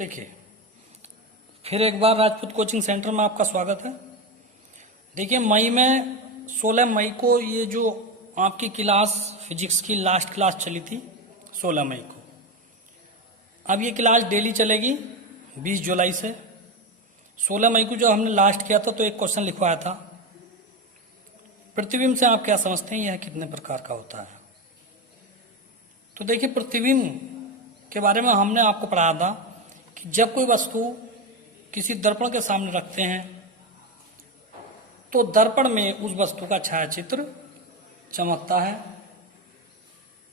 देखिए, फिर एक बार राजपूत कोचिंग सेंटर में आपका स्वागत है। देखिए, मई में 16 मई को ये जो आपकी क्लास फिजिक्स की लास्ट क्लास चली थी 16 मई को, अब ये क्लास डेली चलेगी 20 जुलाई से। 16 मई को जो हमने लास्ट किया था तो एक क्वेश्चन लिखवाया था, प्रतिबिंब से आप क्या समझते हैं, यह कितने प्रकार का होता है। तो देखिए, प्रतिबिंब के बारे में हमने आपको पढ़ाया था कि जब कोई वस्तु किसी दर्पण के सामने रखते हैं तो दर्पण में उस वस्तु का छायाचित्र चमकता है,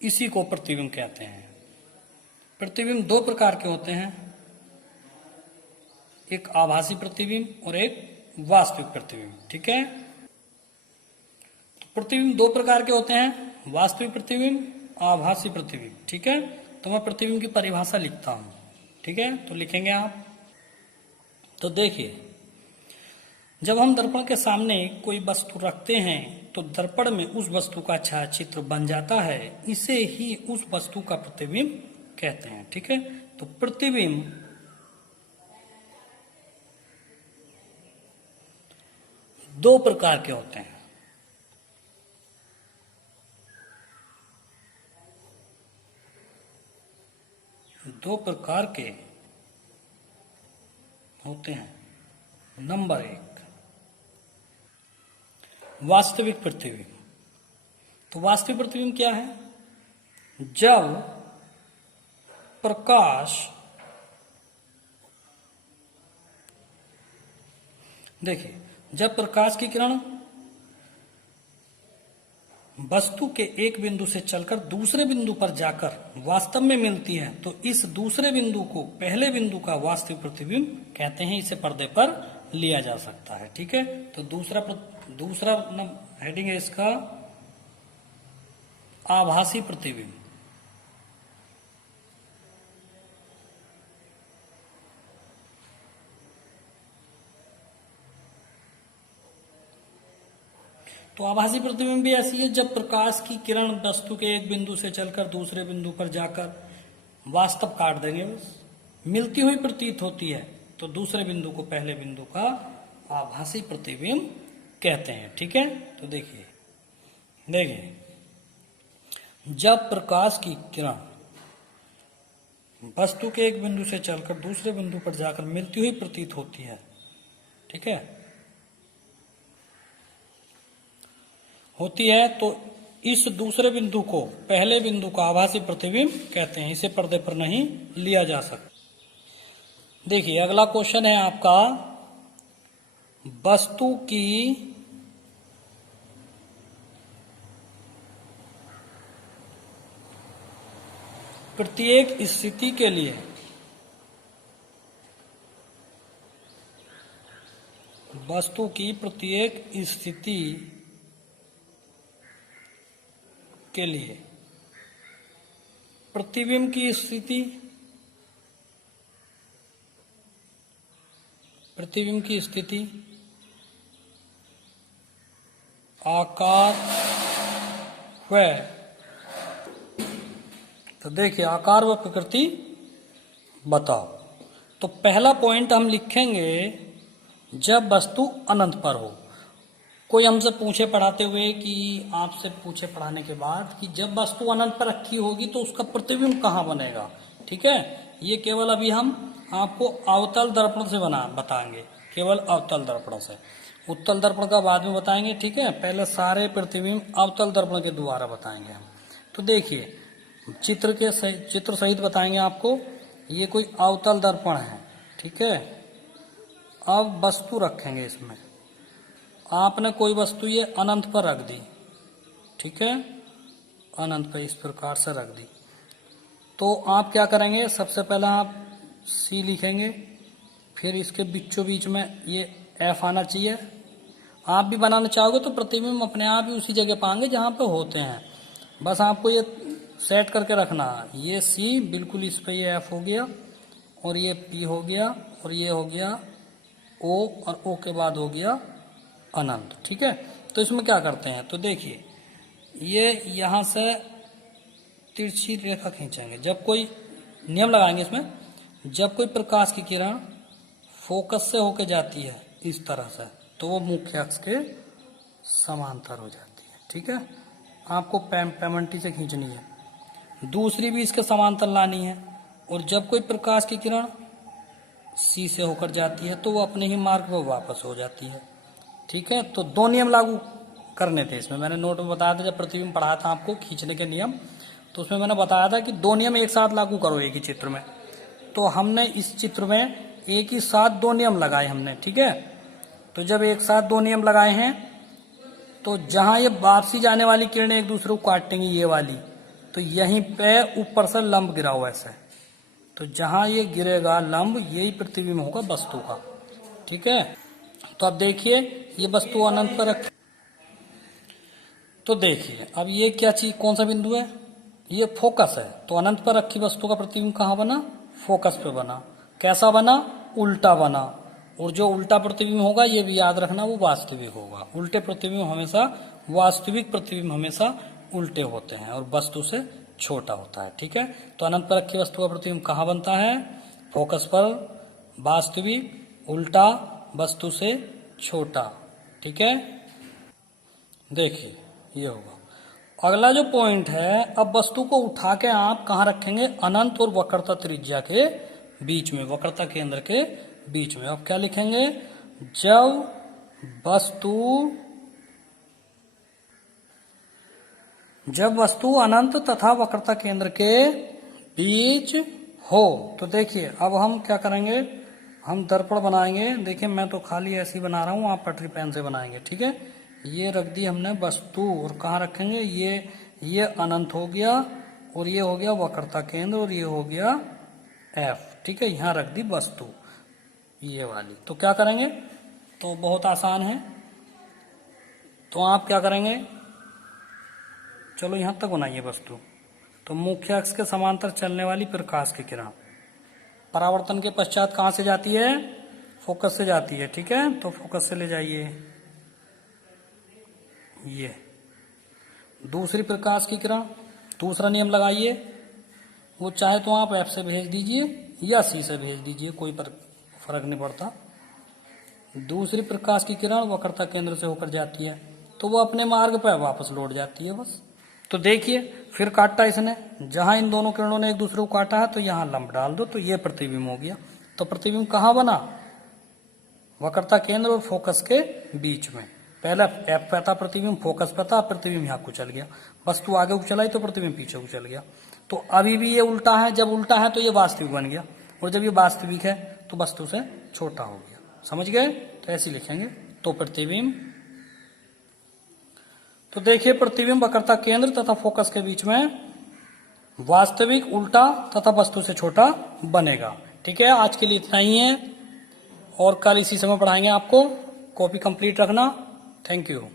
इसी को प्रतिबिंब कहते हैं। प्रतिबिंब दो प्रकार के होते हैं, एक आभासी प्रतिबिंब और एक वास्तविक प्रतिबिंब। ठीक है, तो प्रतिबिंब दो प्रकार के होते हैं, वास्तविक प्रतिबिंब, आभासी प्रतिबिंब। ठीक है, तो मैं प्रतिबिंब की परिभाषा लिखता हूं। ठीक है, तो लिखेंगे आप। तो देखिए, जब हम दर्पण के सामने कोई वस्तु रखते हैं तो दर्पण में उस वस्तु का छायाचित्र बन जाता है, इसे ही उस वस्तु का प्रतिबिंब कहते हैं। ठीक है, तो प्रतिबिंब दो प्रकार के होते हैं। दो प्रकार के होते हैं। नंबर एक, वास्तविक प्रतिबिंब। तो वास्तविक प्रतिबिंब क्या है? जब प्रकाश, देखिए, जब प्रकाश की किरण वस्तु के एक बिंदु से चलकर दूसरे बिंदु पर जाकर वास्तव में मिलती है तो इस दूसरे बिंदु को पहले बिंदु का वास्तविक प्रतिबिंब कहते हैं। इसे पर्दे पर लिया जा सकता है। ठीक है, तो दूसरा हेडिंग है इसका आभासी प्रतिबिंब। तो आभासी प्रतिबिंब भी ऐसी है जब प्रकाश की किरण वस्तु के एक बिंदु से चलकर दूसरे बिंदु पर जाकर वास्तव काट देंगे, बस मिलती हुई प्रतीत होती है, तो दूसरे बिंदु को पहले बिंदु का आभासी प्रतिबिंब कहते हैं। ठीक है, तो देखिए, जब प्रकाश की किरण वस्तु के एक बिंदु से चलकर दूसरे बिंदु पर जाकर मिलती हुई प्रतीत होती है, ठीक है, तो इस दूसरे बिंदु को पहले बिंदु का आभासी प्रतिबिंब कहते हैं। इसे पर्दे पर नहीं लिया जा सकता। देखिए, अगला क्वेश्चन है आपका, वस्तु की प्रत्येक स्थिति के लिए वस्तु की प्रत्येक स्थिति के लिए प्रतिबिंब की स्थिति, आकार व, तो देखिए, आकार व प्रकृति बताओ। तो पहला पॉइंट हम लिखेंगे जब वस्तु अनंत पर हो। कोई हमसे पूछे पढ़ाते हुए कि आपसे पूछे पढ़ाने के बाद कि जब वस्तु अनंत पर रखी होगी तो उसका प्रतिबिंब कहाँ बनेगा। ठीक है, ये केवल अभी हम आपको अवतल दर्पण से बताएंगे, केवल अवतल दर्पण से। उत्तल दर्पण का बाद में बताएंगे। ठीक है, पहले सारे प्रतिबिंब अवतल दर्पण के द्वारा बताएंगे हम। तो देखिए, चित्र सहित बताएंगे आपको। ये कोई अवतल दर्पण है। ठीक है, अब वस्तु रखेंगे इसमें। आपने कोई वस्तु ये अनंत पर रख दी, ठीक है, अनंत पर इस प्रकार से रख दी, तो आप क्या करेंगे, सबसे पहले आप सी लिखेंगे, फिर इसके बीचों बीच में ये एफ आना चाहिए। आप भी बनाना चाहोगे तो प्रतिबिंब अपने आप ही उसी जगह पाएंगे जहां पे होते हैं। बस आपको ये सेट करके रखना, ये सी बिल्कुल इस पे, ये एफ हो गया और ये पी हो गया और ये हो गया ओ, और ओ के बाद हो गया अनंत। ठीक है, तो इसमें क्या करते हैं, तो देखिए, ये यहां से तिरछी रेखा खींचेंगे। जब कोई नियम लगाएंगे इसमें, जब कोई प्रकाश की किरण फोकस से होकर जाती है इस तरह से, तो वो मुख्य अक्ष के समांतर हो जाती है। ठीक है, आपको पेमंटी से खींचनी है। दूसरी भी इसके समांतर लानी है। और जब कोई प्रकाश की किरण सी से होकर जाती है तो वो अपने ही मार्ग पर वापस हो जाती है। ठीक है, तो दो नियम लागू करने थे इसमें। मैंने नोट में बताया था जब प्रतिबिंब पढ़ाया था आपको खींचने के नियम, तो उसमें मैंने बताया था कि दो नियम एक साथ लागू करो एक ही चित्र में। तो हमने इस चित्र में एक ही साथ दो नियम लगाए हमने। ठीक है, तो जब एक साथ दो नियम लगाए हैं तो जहां ये वापसी जाने वाली किरणें एक दूसरे को काटेंगी, ये वाली, तो यहीं पे ऊपर से लंब गिरा हुआ ऐसे, तो जहां ये गिरेगा लंब, यही प्रतिबिंब होगा वस्तु का। ठीक है, तो अब देखिए ये वस्तु अनंत पर रखी, तो देखिए अब ये क्या चीज, कौन सा बिंदु है, ये फोकस है। तो अनंत पर रखी वस्तु का प्रतिबिंब कहाँ बना, फोकस पे बना। कैसा बना, उल्टा बना। और जो उल्टा प्रतिबिंब होगा ये भी याद रखना वो वास्तविक होगा। उल्टे प्रतिबिंब हमेशा, वास्तविक प्रतिबिंब हमेशा उल्टे होते हैं और वस्तु से छोटा होता है। ठीक है, तो अनंत पर रखी वस्तु का प्रतिबिंब कहाँ बनता है, फोकस पर, वास्तविक, उल्टा, वस्तु से छोटा। ठीक है, देखिए ये होगा। अगला जो पॉइंट है, अब वस्तु को उठा के आप कहाँ रखेंगे, अनंत और वक्रता त्रिज्या के बीच में, वक्रता केंद्र के बीच में। अब क्या लिखेंगे, जब वस्तु अनंत तथा वक्रता केंद्र के बीच हो। तो देखिए अब हम क्या करेंगे, हम दर्पण बनाएंगे। देखिए मैं तो खाली ऐसे ही बना रहा हूं, आप पटरी पेन से बनाएंगे। ठीक है, ये रख दी हमने वस्तु, और कहाँ रखेंगे, ये अनंत हो गया, और ये हो गया वक्रता केंद्र, और ये हो गया एफ। ठीक है, यहां रख दी वस्तु ये वाली। तो क्या करेंगे, तो बहुत आसान है। तो आप क्या करेंगे, चलो यहां तक बनाइए वस्तु। तो मुख्य अक्ष के समांतर चलने वाली प्रकाश की किरण परावर्तन के पश्चात कहां से जाती है, फोकस से जाती है। ठीक है, तो फोकस से ले जाइए। ये दूसरी प्रकाश की किरण, दूसरा नियम लगाइए। वो चाहे तो आप एफ से भेज दीजिए या सी से भेज दीजिए, कोई फर्क नहीं पड़ता। दूसरी प्रकाश की किरण वक्रता केंद्र से होकर जाती है तो वो अपने मार्ग पर वापस लौट जाती है बस। तो देखिए फिर काटा इसने, जहां इन दोनों किरणों ने एक दूसरे को काटा है तो यहां लंब डाल दो, तो ये प्रतिबिंब हो गया। तो प्रतिबिंब कहाँ बना, वक्रता केंद्र और फोकस के बीच में। पहला एफ पे था प्रतिबिंब, फोकस पे था, प्रतिबिंब यहाँ को चल गया। वस्तु आगे को चलाई तो प्रतिबिंब पीछे को चल गया। तो अभी भी ये उल्टा है, जब उल्टा है तो ये वास्तविक बन गया, और जब ये वास्तविक है तो वस्तु से छोटा हो गया। समझ गए, तो ऐसे लिखेंगे। तो प्रतिबिंब, तो देखिए प्रतिबिंब वक्रता केंद्र तथा फोकस के बीच में वास्तविक, उल्टा तथा वस्तु से छोटा बनेगा। ठीक है, आज के लिए इतना ही है, और कल इसी समय पढ़ाएंगे आपको। कॉपी कंप्लीट रखना। Thank you.